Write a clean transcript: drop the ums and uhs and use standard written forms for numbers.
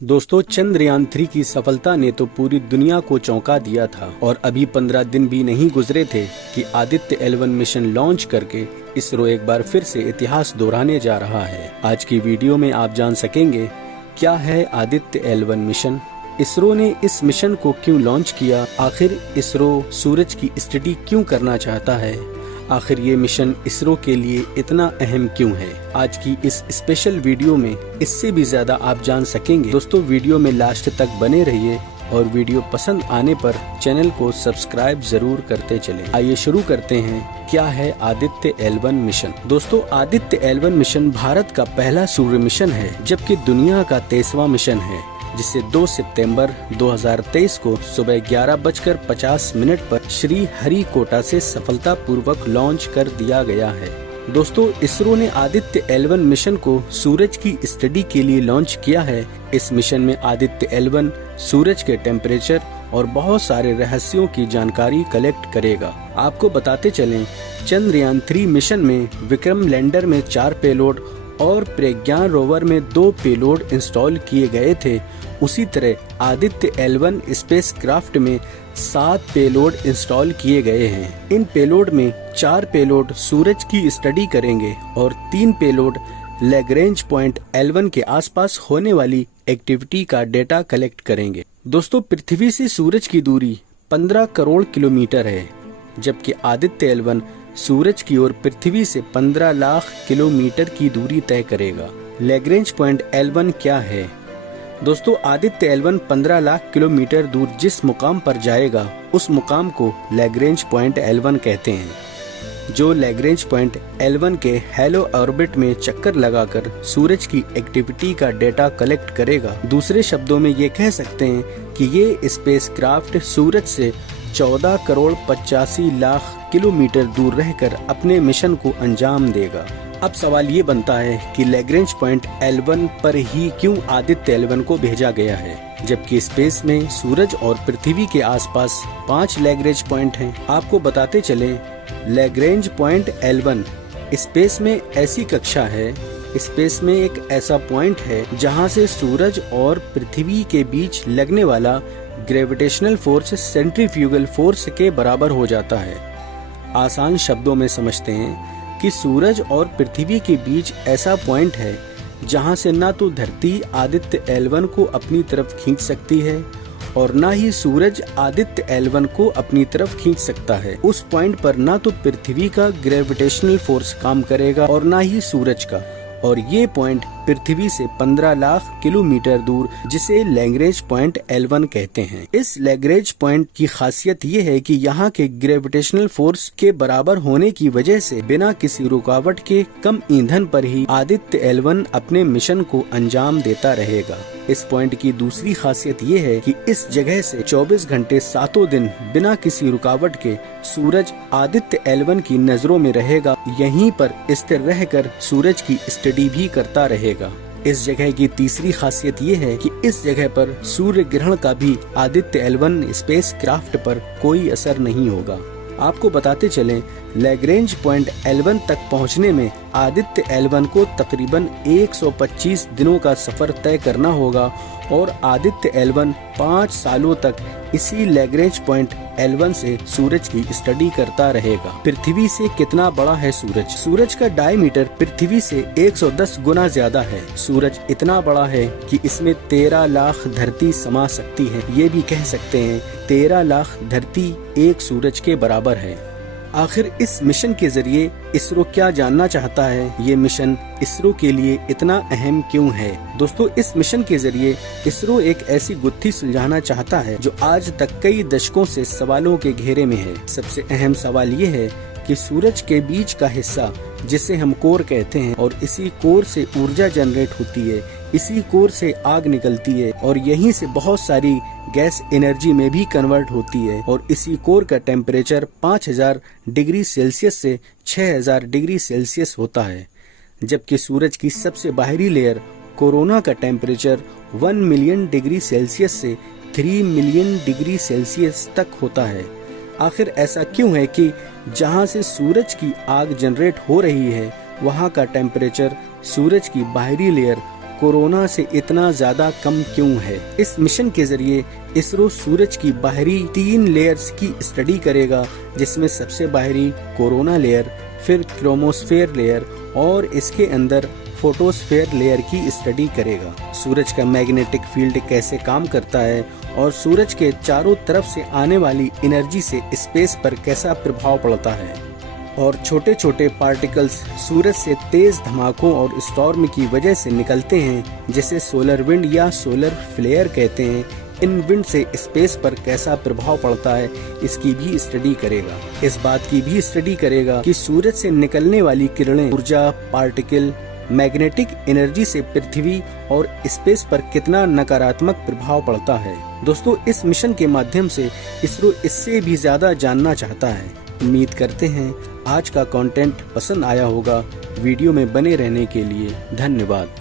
दोस्तों, चंद्रयान-3 की सफलता ने तो पूरी दुनिया को चौंका दिया था और अभी 15 दिन भी नहीं गुजरे थे कि आदित्य L1 मिशन लॉन्च करके इसरो एक बार फिर से इतिहास दोहराने जा रहा है। आज की वीडियो में आप जान सकेंगे क्या है आदित्य L1 मिशन, इसरो ने इस मिशन को क्यों लॉन्च किया, आखिर इसरो सूरज की स्टडी क्यों करना चाहता है, आखिर ये मिशन इसरो के लिए इतना अहम क्यों है। आज की इस स्पेशल वीडियो में इससे भी ज्यादा आप जान सकेंगे। दोस्तों, वीडियो में लास्ट तक बने रहिए और वीडियो पसंद आने पर चैनल को सब्सक्राइब जरूर करते चलें। आइए शुरू करते हैं। क्या है आदित्य L1 मिशन। दोस्तों, आदित्य L1 मिशन भारत का पहला सूर्य मिशन है, जबकि दुनिया का 23वां मिशन है, जिसे 2 सितंबर 2023 को सुबह 11:50 पर श्री हरिकोटा से सफलतापूर्वक लॉन्च कर दिया गया है। दोस्तों, इसरो ने आदित्य L1 मिशन को सूरज की स्टडी के लिए लॉन्च किया है। इस मिशन में आदित्य L1 सूरज के टेम्परेचर और बहुत सारे रहस्यों की जानकारी कलेक्ट करेगा। आपको बताते चलें, चंद्रयान-3 मिशन में विक्रम लैंडर में 4 पेलोड और प्रज्ञान रोवर में 2 पेलोड इंस्टॉल किए गए थे। उसी तरह आदित्य L1 स्पेसक्राफ्ट में 7 पेलोड इंस्टॉल किए गए हैं। इन पेलोड में 4 पेलोड सूरज की स्टडी करेंगे और 3 पेलोड लैग्रेंज पॉइंट L1 के आसपास होने वाली एक्टिविटी का डेटा कलेक्ट करेंगे। दोस्तों, पृथ्वी से सूरज की दूरी 15 करोड़ किलोमीटर है, जबकि आदित्य L1 सूरज की ओर पृथ्वी से 15 लाख किलोमीटर की दूरी तय करेगा। लैग्रेंज पॉइंट L1 क्या है? दोस्तों, आदित्य L1 15 लाख किलोमीटर दूर जिस मुकाम पर जाएगा, उस मुकाम को लैग्रेंज पॉइंट L1 कहते हैं, जो लैग्रेंज पॉइंट L1 के हेलो ऑर्बिट में चक्कर लगाकर सूरज की एक्टिविटी का डेटा कलेक्ट करेगा। दूसरे शब्दों में ये कह सकते हैं कि ये स्पेसक्राफ्ट सूरज से 14 करोड़ 85 लाख किलोमीटर दूर रहकर अपने मिशन को अंजाम देगा। अब सवाल ये बनता है कि लैग्रेंज पॉइंट L1 पर ही क्यों आदित्य L1 को भेजा गया है, जबकि स्पेस में सूरज और पृथ्वी के आसपास 5 लैग्रेंज पॉइंट हैं। आपको बताते चलें, लैग्रेंज पॉइंट L1 स्पेस में ऐसी कक्षा है, स्पेस में एक ऐसा पॉइंट है जहां से सूरज और पृथ्वी के बीच लगने वाला ग्रेविटेशनल फोर्स सेंट्रीफ्यूगल फोर्स के बराबर हो जाता है। आसान शब्दों में समझते हैं कि सूरज और पृथ्वी के बीच ऐसा पॉइंट है जहां से ना तो धरती आदित्य L1 को अपनी तरफ खींच सकती है और ना ही सूरज आदित्य L1 को अपनी तरफ खींच सकता है। उस पॉइंट पर ना तो पृथ्वी का ग्रेविटेशनल फोर्स काम करेगा और ना ही सूरज का, और ये पॉइंट पृथ्वी से 15 लाख किलोमीटर दूर, जिसे लैग्रेंज पॉइंट L1 कहते हैं। इस लैग्रेंज पॉइंट की खासियत ये है कि यहाँ के ग्रेविटेशनल फोर्स के बराबर होने की वजह से बिना किसी रुकावट के कम ईंधन पर ही आदित्य L1 अपने मिशन को अंजाम देता रहेगा। इस पॉइंट की दूसरी खासियत ये है कि इस जगह से 24 घंटे 7 दिन बिना किसी रुकावट के सूरज आदित्य L1 की नजरों में रहेगा। यहीं पर स्थिर रहकर सूरज की स्टडी भी करता रहेगा। इस जगह की तीसरी खासियत ये है कि इस जगह पर सूर्य ग्रहण का भी आदित्य L1 स्पेसक्राफ्ट पर कोई असर नहीं होगा। आपको बताते चलें, लैग्रेंज पॉइंट L1 तक पहुंचने में आदित्य L1 को तकरीबन 125 दिनों का सफर तय करना होगा और आदित्य L1 5 सालों तक इसी लैग्रेंज पॉइंट L1 से सूरज की स्टडी करता रहेगा। पृथ्वी से कितना बड़ा है सूरज? सूरज का डायमीटर पृथ्वी से 110 गुना ज्यादा है। सूरज इतना बड़ा है कि इसमें 13 लाख धरती समा सकती है। ये भी कह सकते हैं 13 लाख धरती एक सूरज के बराबर है। आखिर इस मिशन के जरिए इसरो क्या जानना चाहता है? ये मिशन इसरो के लिए इतना अहम क्यों है? दोस्तों, इस मिशन के जरिए इसरो एक ऐसी गुत्थी सुलझाना चाहता है जो आज तक कई दशकों से सवालों के घेरे में है। सबसे अहम सवाल ये है कि सूरज के बीच का हिस्सा, जिसे हम कोर कहते हैं, और इसी कोर से ऊर्जा जनरेट होती है, इसी कोर से आग निकलती है और यहीं से बहुत सारी गैस एनर्जी में भी कन्वर्ट होती है, और इसी कोर का टेम्परेचर 5000 डिग्री सेल्सियस से 6000 डिग्री सेल्सियस होता है, जबकि सूरज की सबसे बाहरी लेयर कोरोना का टेम्परेचर 1 मिलियन डिग्री सेल्सियस से 3 मिलियन डिग्री सेल्सियस तक होता है। आखिर ऐसा क्यों है कि जहां से सूरज की आग जनरेट हो रही है, वहां का टेम्परेचर सूरज की बाहरी लेयर कोरोना से इतना ज्यादा कम क्यों है। इस मिशन के जरिए इसरो सूरज की बाहरी 3 लेयर्स की स्टडी करेगा, जिसमें सबसे बाहरी कोरोना लेयर, फिर क्रोमोस्फेयर लेयर और इसके अंदर फोटोस्फेयर लेयर की स्टडी करेगा। सूरज का मैग्नेटिक फील्ड कैसे काम करता है और सूरज के चारों तरफ से आने वाली एनर्जी से स्पेस पर कैसा प्रभाव पड़ता है, और छोटे छोटे पार्टिकल्स सूरज से तेज धमाकों और स्टॉर्म की वजह से निकलते हैं, जिसे सोलर विंड या सोलर फ्लेयर कहते हैं। इन विंड से स्पेस पर कैसा प्रभाव पड़ता है, इसकी भी स्टडी करेगा। इस बात की भी स्टडी करेगा कि सूरज से निकलने वाली किरणें, ऊर्जा, पार्टिकल, मैग्नेटिक एनर्जी से पृथ्वी और स्पेस पर कितना नकारात्मक प्रभाव पड़ता है। दोस्तों, इस मिशन के माध्यम से इसरो इससे भी ज्यादा जानना चाहता है। उम्मीद करते हैं आज का कंटेंट पसंद आया होगा। वीडियो में बने रहने के लिए धन्यवाद।